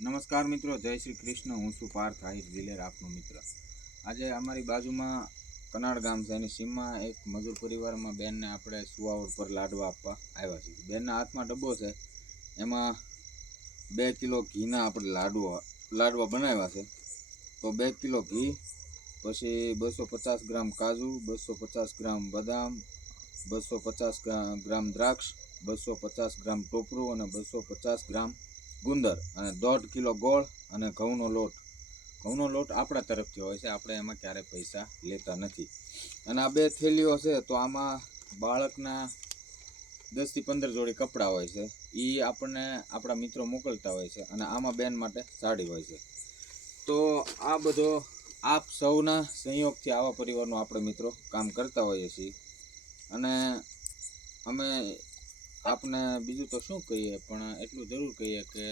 નમસ્કાર મિત્રો, જય શ્રી કૃષ્ણ. હું છું પાર્થ આહિર દિલેર, આપનો મિત્ર. આજે અમારી બાજુમાં કનાડ ગામ છે, એની સીમમાં એક મજૂર પરિવારમાં બેનને આપણે સુવાવડ પર લાડવા આપવા આવ્યા છીએ. બેનના હાથમાં ડબ્બો છે, એમાં 2 કિલો ઘીના આપણે લાડવા બનાવ્યા છે. તો 2 કિલો ઘી, પછી 250 ગ્રામ કાજુ, 250 ગ્રામ બદામ, 250 ગ્રામ દ્રાક્ષ, 250 ગ્રામ ટોપરું અને 250 ગ્રામ ગુંદર અને 1.5 કિલો ગોળ અને ઘઉંનો લોટ આપણા તરફથી હોય છે. આપણે એમાં ક્યારેય પૈસા લેતા નથી. અને આ 2 થેલીઓ છે, તો આમાં બાળકના 10 થી 15 જોડી કપડાં હોય છે, એ આપણને આપણા મિત્રો મોકલતા હોય છે. અને આમાં બેન માટે સાડી હોય છે. તો આ બધો આપ સૌના સંયોગથી આવા પરિવારનું આપણે મિત્રો કામ કરતા હોઈએ છીએ. અને અમે આપને બીજું તો શું કહીએ, પણ એટલું જરૂર કહીએ કે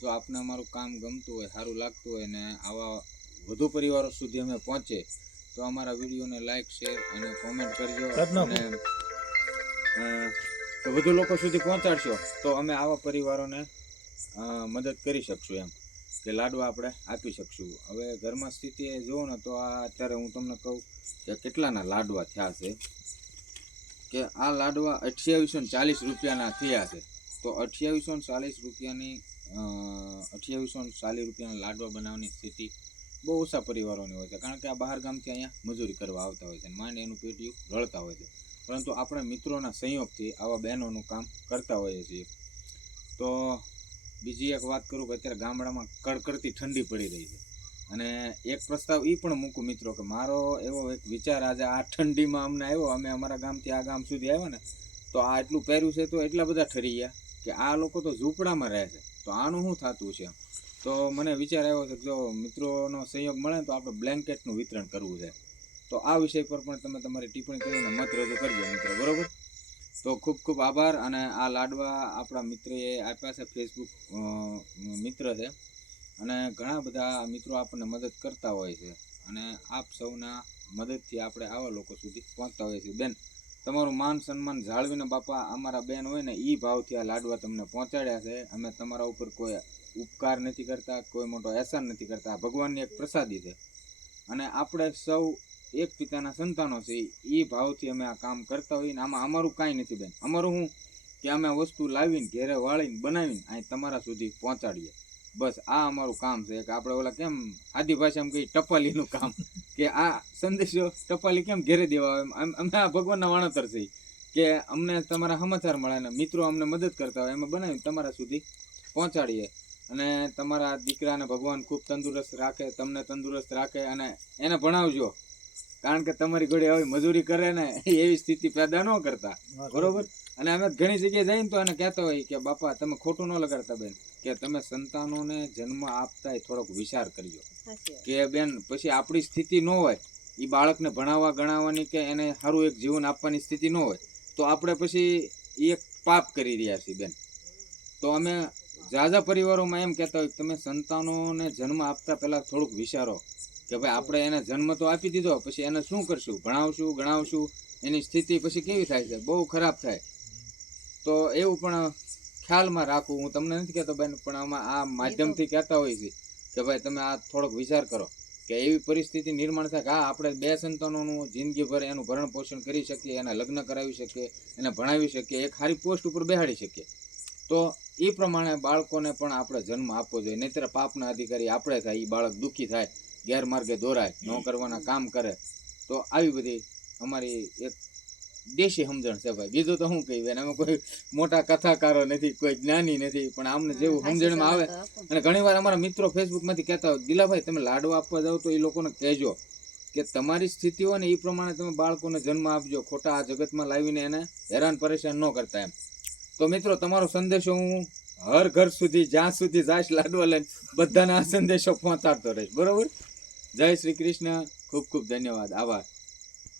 જો આપને અમારું કામ ગમતું હોય, સારું લાગતું હોય ને આવા વધુ પરિવારો સુધી અમે પહોંચે તો અમારા વિડીયોને લાઈક, શેર અને કોમેન્ટ કરજો. અને વધુ લોકો સુધી પહોંચાડશો તો અમે આવા પરિવારોને મદદ કરી શકશું, એમ કે લાડવા આપણે આપી શકશું. હવે ઘરમાં સ્થિતિ જુઓ ને તો આ અત્યારે હું તમને કહું કે કેટલાના લાડવા થયા છે, કે આ લાડવા 2840 રૂપિયાના થયા છે. તો 2840 રૂપિયાની 2840 રૂપિયાના લાડવા બનાવવાની સ્થિતિ બહુ ઓછા પરિવારોની હોય છે, કારણ કે આ બહાર ગામથી અહીંયા મજૂરી કરવા આવતા હોય છે, માંડ એનું પેટીયું રળતા હોય છે. પરંતુ આપણે મિત્રોના સંયોગથી આવા બહેનોનું કામ કરતા હોઈએ છીએ. તો બીજી એક વાત કરું કે અત્યારે ગામડામાં કડકડતી ઠંડી પડી રહી છે, અને એક પ્રસ્તાવ એ પણ મૂકું મિત્રો કે મારો એવો એક વિચાર આજે આ ઠંડીમાં અમને આવ્યો. અમે અમારા ગામથી આ ગામ સુધી આવ્યા ને, તો આ એટલું પહેર્યું છે તો એટલા બધા ઠરી ગયા કે આ લોકો તો ઝૂંપડામાં રહે છે, તો આનું શું થતું છે. તો મને વિચાર આવ્યો છે કે જો મિત્રોનો સંયોગ મળે તો આપણે બ્લેન્કેટનું વિતરણ કરવું છે. તો આ વિષય પર પણ તમે તમારી ટિપ્પણી કરીને મત રજૂ કરજો મિત્રો, બરાબર? તો ખૂબ ખૂબ આભાર. અને આ લાડવા આપણા મિત્રએ આપ્યા છે, ફેસબુક મિત્ર છે, અને ઘણા બધા મિત્રો આપણને મદદ કરતા હોય છે. અને આપ સૌના મદદથી આપણે આવા લોકો સુધી પહોંચતા હોઈએ છીએ. બેન, તમારું માન સન્માન જાળવીને બાપા અમારા બેન હોય ને એ ભાવથી આ લાડવા તમને પહોંચાડ્યા છે. અમે તમારા ઉપર કોઈ ઉપકાર નથી કરતા, કોઈ મોટો એહસાન નથી કરતા. ભગવાનની એક પ્રસાદી છે, અને આપણે સૌ એક પિતાના સંતાનો છે. એ ભાવથી અમે આ કામ કરતા હોઈએ ને આમાં અમારું કાંઈ નથી બેન. અમારું શું કે અમે આ વસ્તુ લાવીને ઘેરે વાળીને બનાવીને અહીં તમારા સુધી પહોંચાડીએ, બસ આ અમારું કામ છે. કે આપણે ઓલા કેમ આદિ ભાષામાં કહીએ ટપાલીનું કામ, કે આ સંદેશો ટપાલી કેમ ઘેરે દેવા આવે, અમે આ ભગવાનના વાણતર છે કે અમને તમારા સમાચાર મળે ને મિત્રો અમને મદદ કરતા હોય, અમે બનાવીને તમારા સુધી પહોંચાડીએ. અને તમારા દીકરાને ભગવાન ખૂબ તંદુરસ્ત રાખે, તમને તંદુરસ્ત રાખે, અને એને ભણાવજો, કારણ કે તમારી ઘોડે આવી મજૂરી કરે ને એવી સ્થિતિ પેદા ન કરતા, બરોબર? અને અમે ઘણી જગ્યાએ જઈને તો એને કહેતા હોય કે બાપા તમે ખોટું ન લગાડતા બેન, કે તમે સંતાનોને જન્મ આપતા થોડોક વિચાર કરજો, કે બેન પછી આપણી સ્થિતિ ન હોય એ બાળકને ભણાવવા ગણાવવાની કે એને સારું એક જીવન આપવાની સ્થિતિ ન હોય, તો આપણે પછી એક પાપ કરી રહ્યા છીએ બેન. તો અમે ઝાઝા પરિવારોમાં એમ કહેતા હોય કે તમે સંતાનોને જન્મ આપતા પહેલાં થોડુંક વિચારો કે ભાઈ આપણે એને જન્મ તો આપી દીધો, પછી એને શું કરશું, ભણાવશું ગણાવશું, એની સ્થિતિ પછી કેવી થાય છે, બહુ ખરાબ થાય. તો એવું પણ ખ્યાલમાં રાખવું. હું તમને નથી કહેતો બેન, પણ આમાં આ માધ્યમથી કહેતા હોય છે કે ભાઈ તમે આ થોડોક વિચાર કરો કે એવી પરિસ્થિતિ નિર્માણ થાય કે હા આપણે 2 સંતાનોનું જિંદગીભર એનું ભરણ પોષણ કરી શકીએ, એને લગ્ન કરાવી શકીએ, એને ભણાવી શકીએ, એક સારી પોસ્ટ ઉપર બેસાડી શકીએ. તો એ પ્રમાણે બાળકોને પણ આપણે જન્મ આપવો જોઈએ, નહીંતર પાપના અધિકારી આપણે થાય, એ બાળક દુઃખી થાય, ગેરમાર્ગે દોરાય, ન કરવાના કામ કરે. તો આવી બધી અમારી એક દેશી સમજણ છે ભાઈ. બીજું તો શું કહીએ, અમે કોઈ મોટા કથાકારો નથી, કોઈ જ્ઞાની નથી, પણ આમને જેવું સમજણમાં આવે. અને ઘણીવાર અમારા મિત્રો ફેસબુકમાંથી કહેતા હોય દિલાભાઈ તમે લાડવા આપવા જાઓ તો એ લોકોને કહેજો કે તમારી સ્થિતિ હોય ને એ પ્રમાણે તમે બાળકોને જન્મ આપજો, ખોટા આ જગતમાં લાવીને એને હેરાન પરેશાન ન કરતા એમ. તો મિત્રો તમારો સંદેશો હું હર ઘર સુધી જ્યાં સુધી જાશ લાડવા લઈને બધાને આ સંદેશો પહોંચાડતો રહીશ, બરોબર? જય શ્રી કૃષ્ણ, ખૂબ ખૂબ ધન્યવાદ, આભાર.